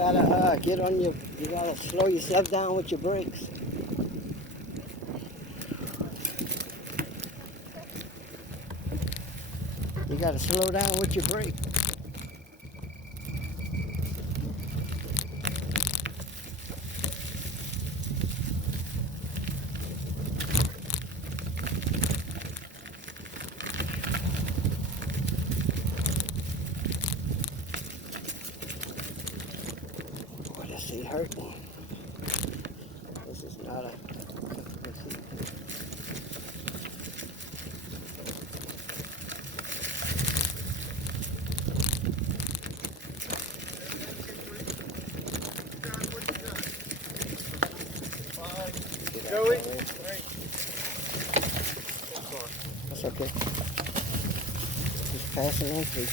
gotta you gotta slow yourself down with your brakes. You gotta slow down with your brake. Boy, that seat hurting. This is not a comfortable seat. Joey? That's okay. Just passing on through.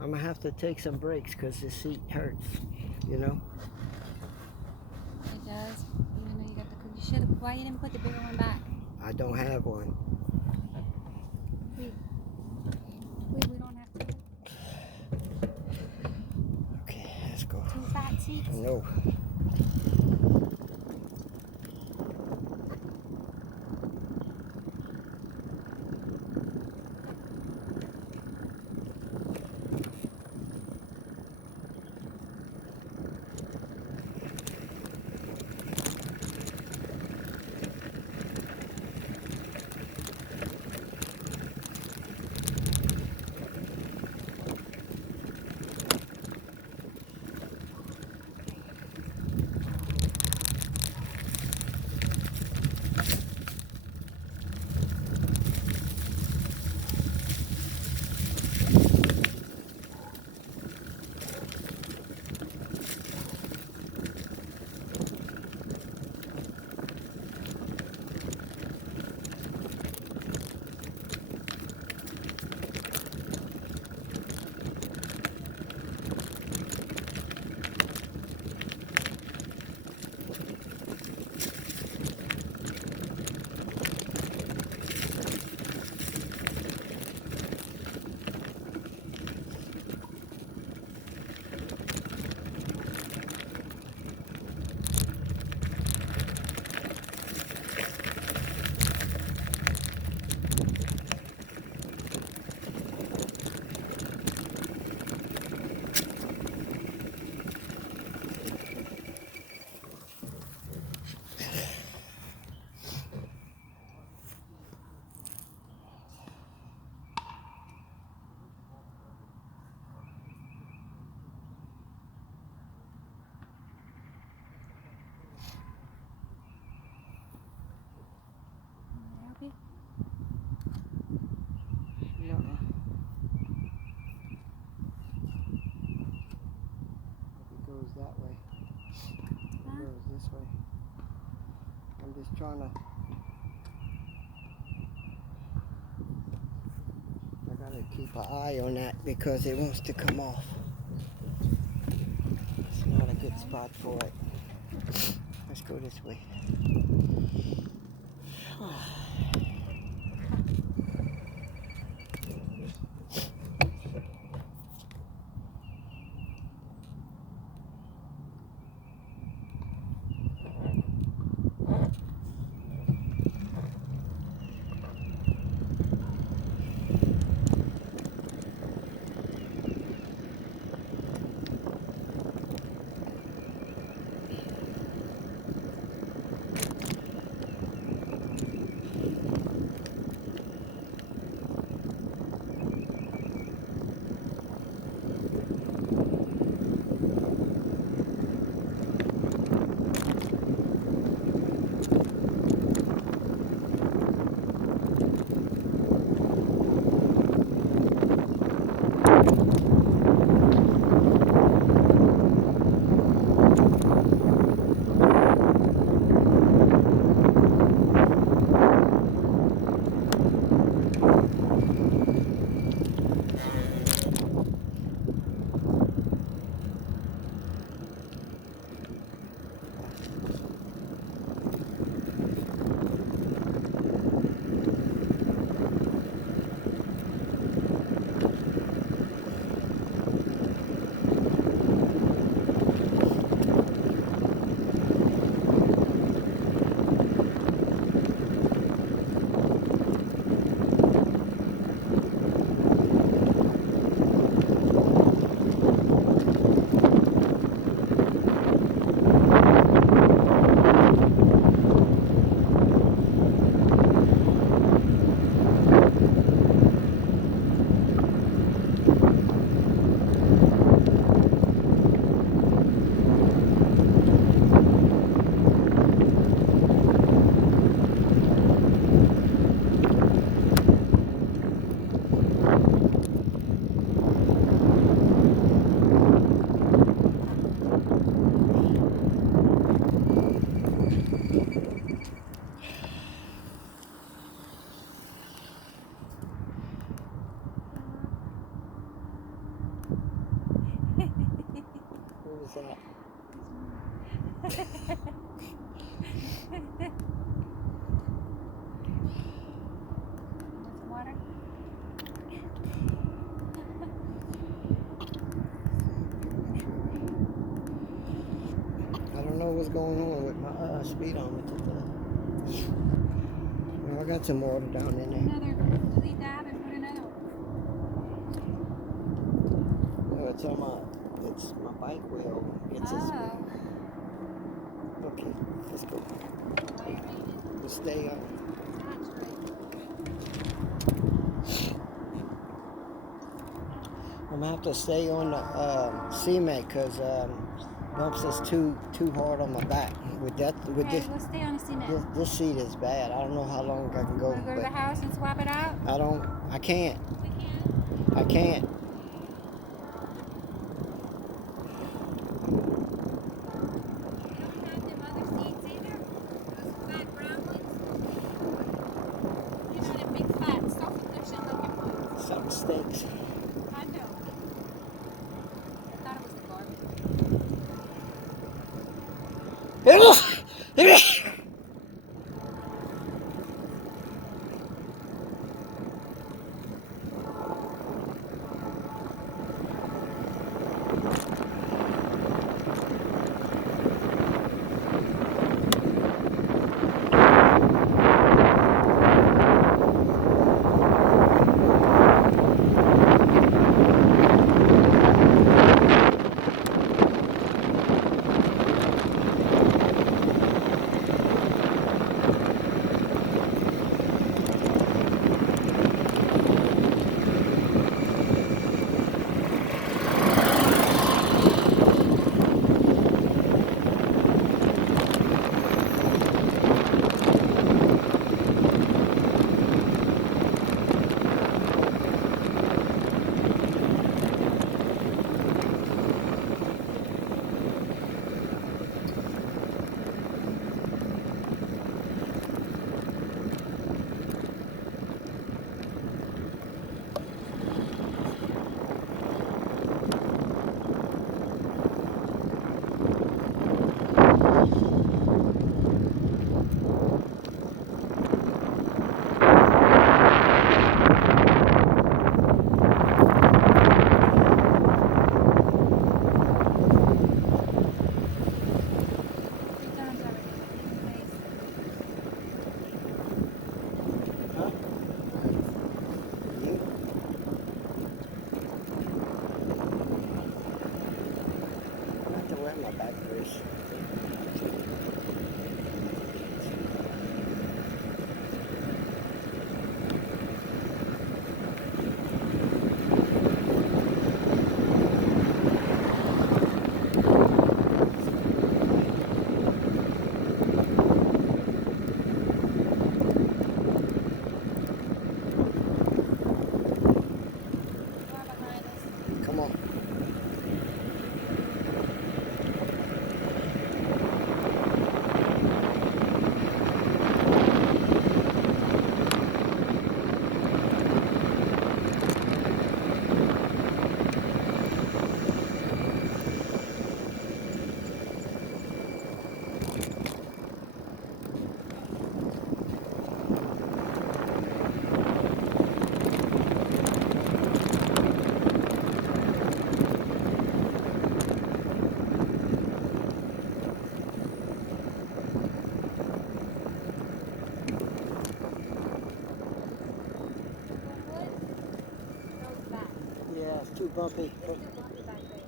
I'm gonna have to take some breaks because the seat hurts, you know? It does. Even though you got the cookie. You should have. Why you didn't put the bigger one back? I don't have one. We don't have to. Okay, let's go. Two fat seats. No. goes that way. Huh? It goes this way. I'm just trying to. I gotta keep an eye on that because it wants to come off. It's not a good spot for it. Let's go this way. What was that? Want some water? I don't know what's going on with my speedometer today. Well, I got some water down in there. Another. Delete that and put another one. No, it's on my. It's my bike wheel. It's a Oh. Okay, let's go. Why are you making it? We'll stay on. That's right. I'm gonna have to stay on the cement because bumps is too hard on my back. With Okay, we'll stay on the cement. this seat is bad. I don't know how long I can go. Wanna go to the house and swap it out? I can't. We can. I can't. You don't have them other seats either? Those fat brown ones? You know, the big fat sofa cushion looking ones. Some stinks. I know. I thought it was the garbage. wires. Far behind us. Come on. Goes back. Yeah, it's too bumpy. It's too bumpy back there.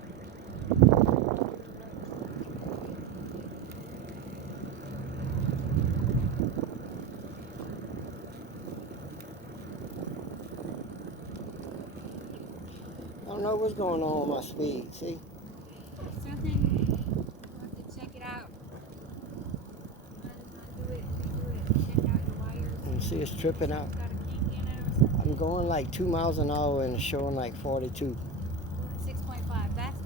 I don't know what's going on with my speed. See? Something. We'll have to check it out. Undo it, redo it, check out your wires. And see, it's tripping out. Got a kink in it or something. I'm going like 2 miles an hour and it's showing like 42. 6.5. That's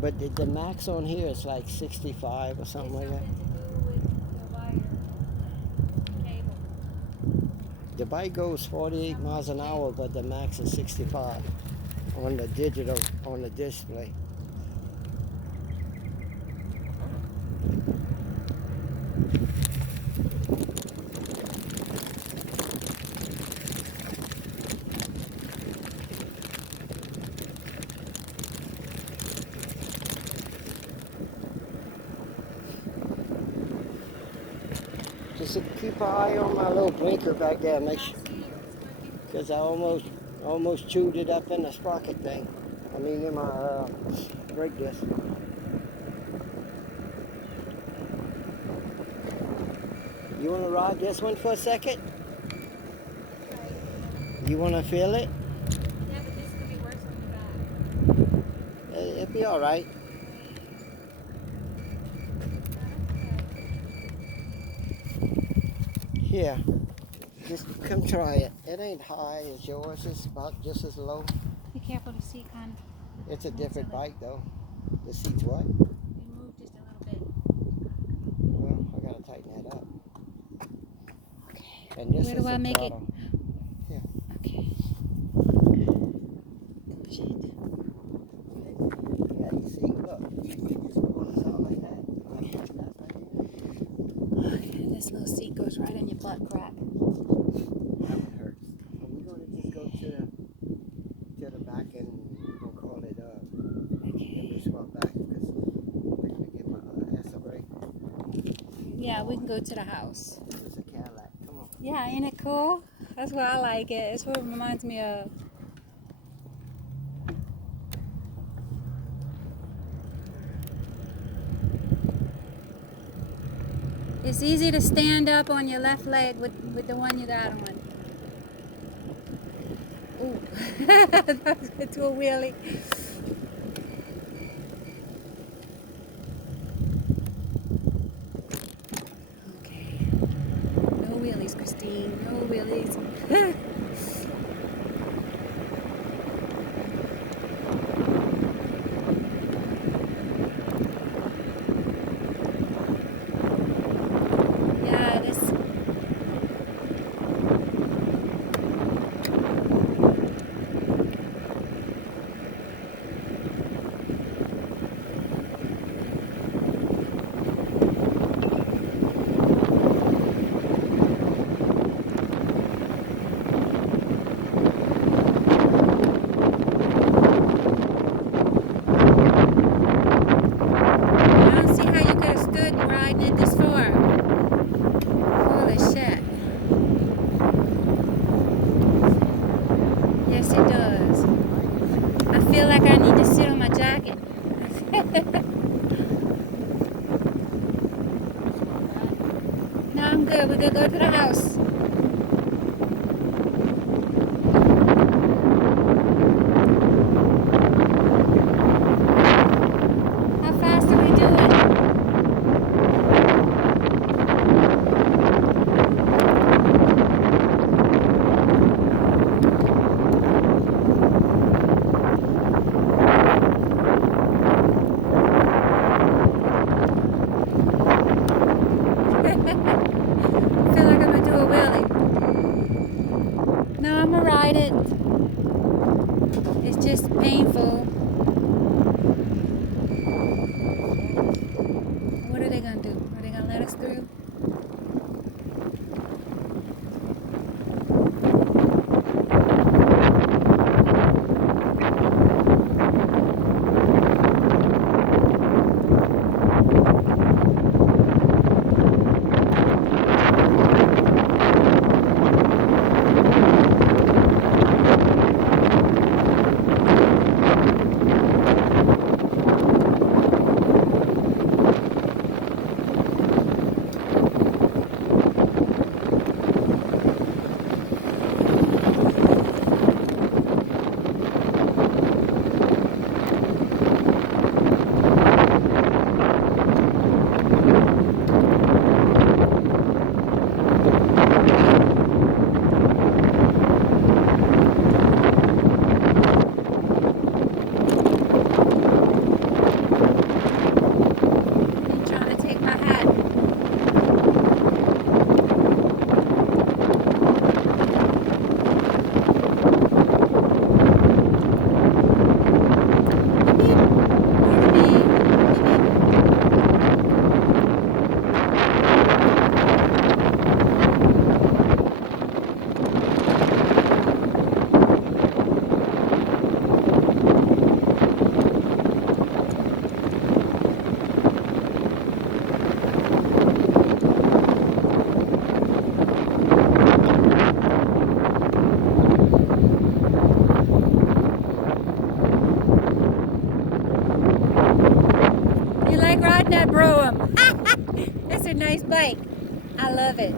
But the max on here is like 65 or it's something like that. something to do with the wire cable. The bike goes 48 miles an hour, but the max is 65 on the digital, on the display. Just keep an eye on my little blinker back there, make sure, See, it's working. because I almost chewed it up in the sprocket thing. I mean in my brake disc. You want to ride this one for a second? Right. You want to feel it? Yeah, but this could be worse on the back. It'll be all right. Here, just come try it. It ain't high as yours. It's about just as low. Be careful, the seat kind of It's a different bike though. The seat's what? moved just a little bit. Well, I gotta tighten that up. And this Where is do I the make it? throttle. Okay. Shit. Yeah, you see, look. You just pull this out like that. Okay, this little seat goes right in your butt crack. That one hurts. Are we gonna just go to the back and we'll call it and we swap back because we're gonna get my ass a break. Yeah, we can go to the house. It's a Cadillac. Come on. Yeah, ain't it cool? That's what I like it. It's what it reminds me of. It's easy to stand up on your left leg with the one you got on. Ooh, that's do a wheelie. Okay. No wheelies, Christine. No wheelies. Yeah, this. No, I'm good. We're gonna go to the house. How fast are we doing? Feel like I'm gonna do a wheelie. No, I'm gonna ride it. It's just painful. What are they gonna do? Are they gonna let us through? Trying to take my hat. You like riding that Brougham? It's a nice bike. I love it.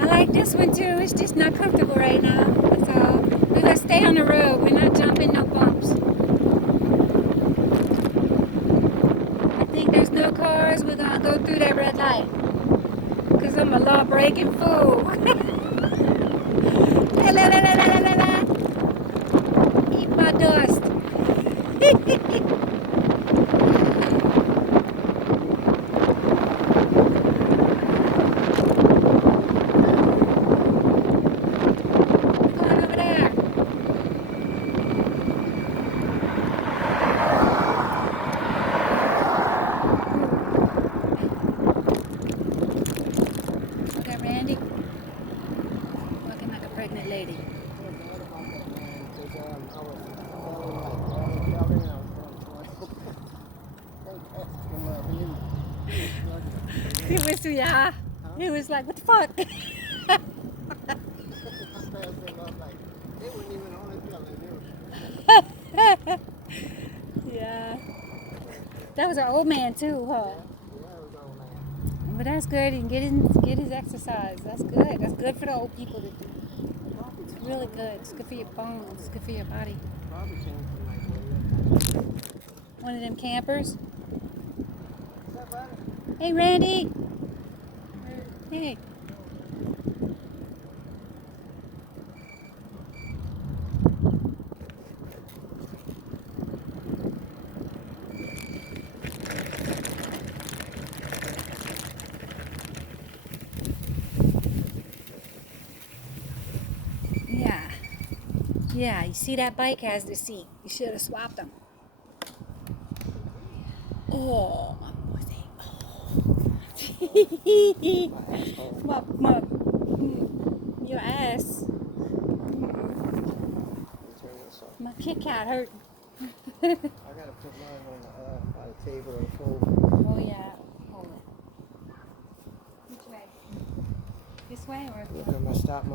I like this one too. It's just not comfortable right now. That's all. We're gonna stay on the road. We're not jumping no bumps. I think there's no cars. We're gonna go through that red light. Cause I'm a law-breaking fool. La, la, la, la, la, la, la. Eat my dust. Going over there. Okay, Randy. Walking like a pregnant lady. He was, yeah. He was like, what the fuck? Yeah. That was our old man too, huh? But that's good. He can get his exercise. That's good. That's good for the old people to do. It's really good. It's good for your bones. It's good for your body. One of them campers. Hey, Randy. Hey. Yeah. Yeah, you see that bike has the seat. You should have swapped them. Oh, my pussy. Oh. Your ass. My Kit Kat hurt. I gotta put mine on the table and fold. Oh yeah. Hold it. Which way? This way or? Look at my stop.